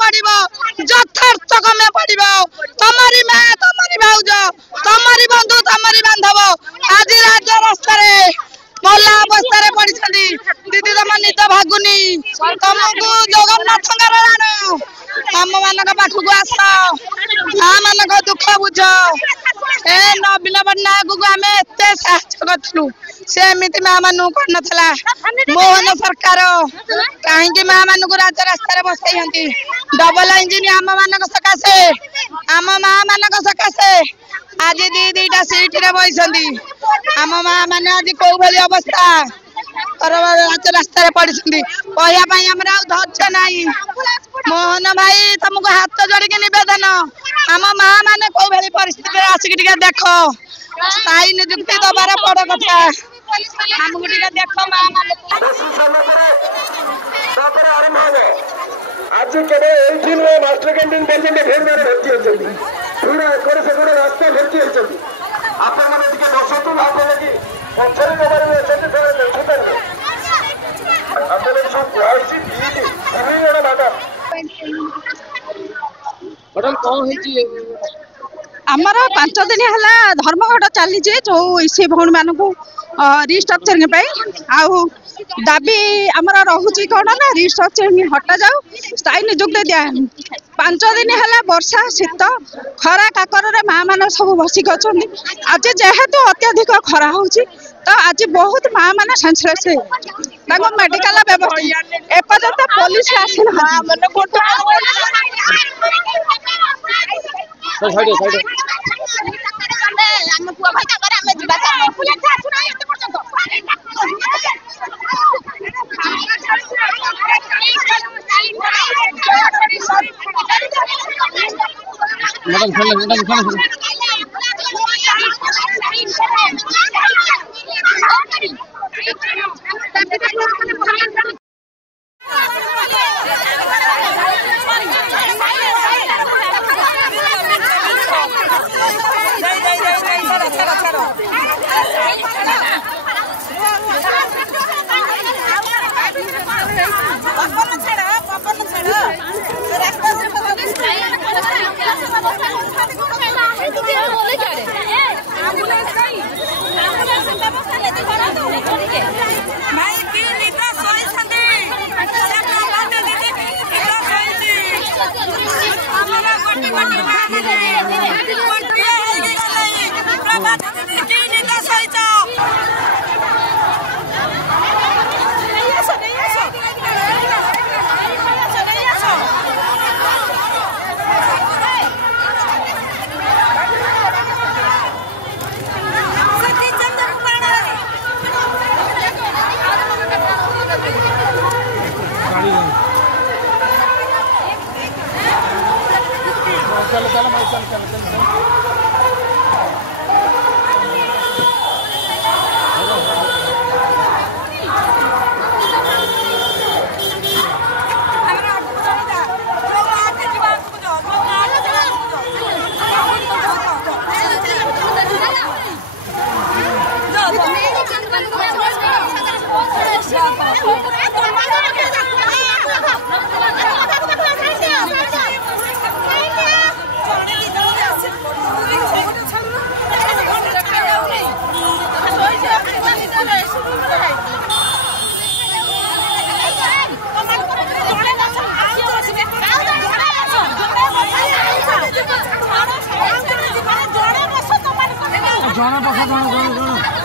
पड़िबो यथार्थ कमे पड़िबो तमरी मां तमरी भाउज तमरी बंधु तमरी बांधव आज राज्य रास्ता रे मोला अवस्था रे पड़ी दीदी तुम निज भागुनी तुमको जगन्नाथ राण आम मान पाखक आस आम मान दुख बुझ ए नवीन पट्टनायक को आम एत साहय करूँ से एमती माँ मानू कर मोहन सरकार कहीं माँ मान को राज रास्ता बसई डबल इंजिन आम मान सकाशे आम माँ मान सकाशे आज दीटा सीट रे बसती आम माँ मैंने आज कौ भाई अवस्था राज रास्ता पड़ी कहवाई आम धैर्य नाई मोहन भाई तुमको हाथ जोड़िक नवेदन आम माँ मैंने कौ भाई परिस्थिति आसिक देख स्थायी निजुक्ति दबार बड़ कथा आमको देख माँ आज के मास्टर कैंटीन पेशेंट भेड़ में भर्ती होती पूरा एकर से पूरा रास्ता भर्ती होती आपण माने टिके बसतु भाबो कि पंचरे नंबर में अछते से देखितन आपण सब आसी बीटी अरे एड़ा दादा मैडम कोन हेची आमर 5 दिन है धर्मघट चली जो इसी भौणी मान को रिस्ट्रक्चरिंग आउ दाबी आमर रोचे कौन ना रिस्ट्रक्चरिंग हटा जाऊ स्थायी निजुक्ति दिया 5 दिन है वर्षा शीत खरा काकर माँ मान सब बसिक अच्छा आज जेहेतु अत्यधिक खरा हो तो आज बहुत माँ मान सेंसलेस मेडिकल व्यवस्था एपर्यंत पुलिस आसी जन